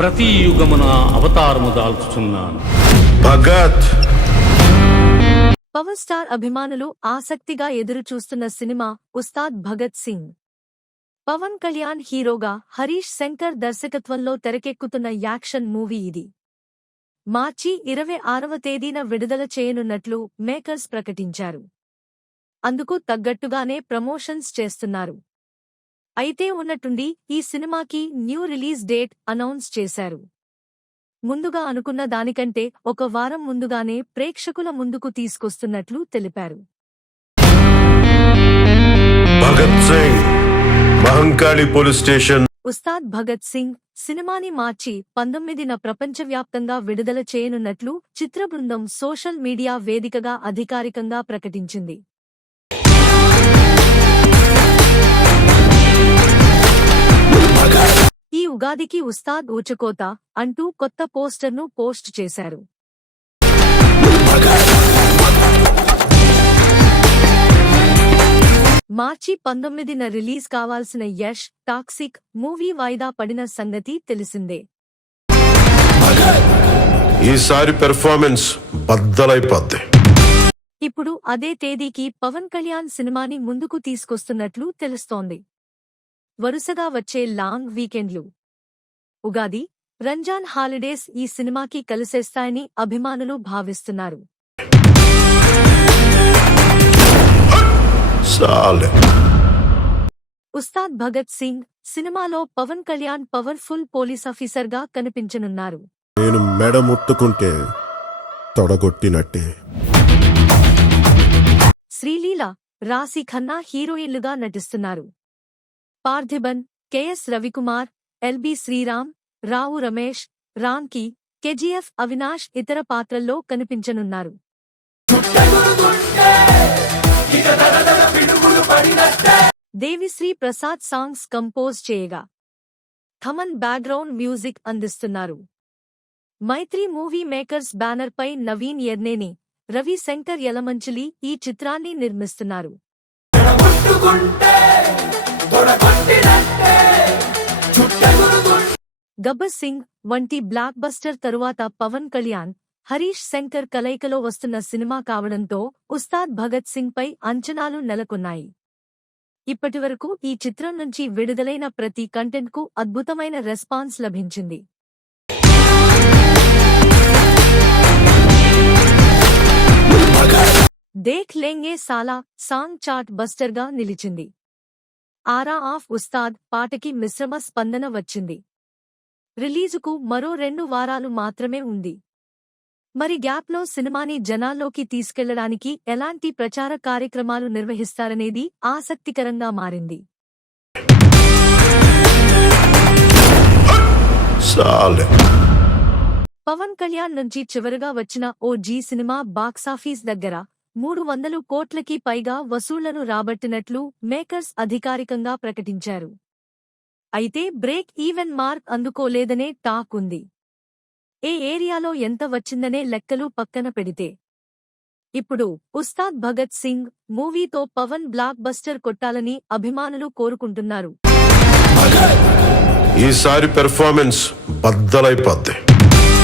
ప్రతి యుగమున అవతారము దాల్చుచున్నాను. Bhagat. Power star అభిమానులు ఆసక్తిగా ఎదురుచూస్తున్న సినిమా ఉస్తాద్ భగత్ సింగ్. పవన్ కళ్యాణ్ హీరోగా, హరీష్ శంకర్ దర్శకత్వంలో తెరకెక్కుతున్న యాక్షన్ మూవీ ఇది. మార్చి 26వ తేదీన విడుదల చేయనున్నట్లు మేకర్స్ ప్రకటించారు. అందుకు తగ్గట్టుగానే ప్రమోషన్స్ చేస్తున్నారు. అయితే ఉన్నట్టుండి ఈ సినిమాకి న్యూ రిలీజ్ డేట్ అనౌన్స్ చేశారు. ముందుగా అనుకున్న దానికంటే ఒక వారం ముందుగానే ప్రేక్షకుల ముందుకు తీసుకొస్తున్నట్లు తెలిపారు. Bhagat Singh Mahankali police station. ఉస్తాద్ భగత్ సింగ్ సినిమాని మార్చి 19న ప్రపంచవ్యాప్తంగా విడుదల చేయనున్నట్లు చిత్ర బృందం సోషల్ మీడియా వేదికగా అధికారికంగా ప్రకటించింది. ఈ ఉగాదికి ఉస్తాద్ ఊచకోత అంటూ కొత్త పోస్టర్ను పోస్ట్ చేశారు. మార్చి 19న రిలీజ్ కావాల్సిన యష్ టాక్సిక్ మూవీ వాయిదా పడిన సంగతి తెలిసిందే. ఈసారి పెర్ఫార్మెన్స్ బద్దలైపోద్ది. ఇప్పుడు అదే తేదీకి పవన్ కళ్యాణ్ సినిమాని ముందుకు తీసుకొస్తున్నట్లు తెలుస్తోంది. వరుసగా వచ్చే లాంగ్ వీకెండ్లు, ఉగాది, రంజాన్ హాలిడేస్ ఈ సినిమాకి కలిసేస్తాయని అభిమానులు భావిస్తున్నారు. ఉస్తాద్ భగత్ సింగ్ సినిమాలో పవన్ కళ్యాణ్ పవర్ఫుల్ పోలీస్ ఆఫీసర్గా కనిపించనున్నారు. నేను మెడ ముట్టుకుంటే తొడగొట్టినట్టే. శ్రీలీల, రాశి ఖన్నా హీరోయిన్లుగా నటిస్తున్నారు. పార్థిబన్, కెఎస్ రవికుమార్, ఎల్బి శ్రీరామ్, రావు రమేష్, రామ్కి, కెజిఎఫ్ అవినాష్ ఇతర పాత్రల్లో కనిపించనున్నారు. దేవిశ్రీ ప్రసాద్ సాంగ్స్ కంపోజ్ చేయగా, థమన్ బ్యాక్గ్రౌండ్ మ్యూజిక్ అందిస్తున్నారు. మైత్రి మూవీ మేకర్స్ బ్యానర్పై నవీన్ యర్నేని, రవి శంకర్ యలమంచిలి ఈ చిత్రాన్ని నిర్మిస్తున్నారు. గబ్బర్ సింగ్ వంటి బ్లాక్ బస్టర్ తరువాత పవన్ కళ్యాణ్, హరీష్ శంకర్ కలయికలో వస్తున్న సినిమా కావడంతో ఉస్తాద్ భగత్ సింగ్ పై అంచనాలు నెలకొన్నాయి. ఇప్పటివరకు ఈ చిత్రం నుంచి విడుదలైన ప్రతి కంటెంట్కు అద్భుతమైన రెస్పాన్స్ లభించింది. దేఖ్ లేంగే సాలా సాంగ్ చార్ట్ బస్టర్గా నిలిచింది. ఆరా ఆఫ్ ఉస్తాద్ పాటకి మిశ్రమ స్పందన వచ్చింది. రిలీజుకు మరో 2 వారాలు మాత్రమే ఉంది. మరి గ్యాప్లో సినిమాని జనాల్లోకి తీసుకెళ్లడానికి ఎలాంటి ప్రచార కార్యక్రమాలు నిర్వహిస్తారనేది ఆసక్తికరంగా మారింది. పవన్ కళ్యాణ్ నుంచి చివరగా వచ్చిన ఓ జీ సినిమా బాక్సాఫీస్ దగ్గర 300 కోట్లకి పైగా వసూళ్లను రాబట్టినట్లు మేకర్స్ అధికారికంగా ప్రకటించారు. అయితే బ్రేక్ ఈవెన్ మార్క్ అందుకోలేదనే టాక్ ఉంది. ఏ ఏరియాలో ఎంత వచ్చిందనే లెక్కలు పక్కన పెడితే ఇప్పుడు ఉస్తాద్ భగత్ సింగ్ మూవీతో పవన్ బ్లాక్ బస్టర్ కొట్టాలని అభిమానులు కోరుకుంటున్నారు. ఈసారి పెర్ఫార్మెన్స్ బద్దలైపోద్ది.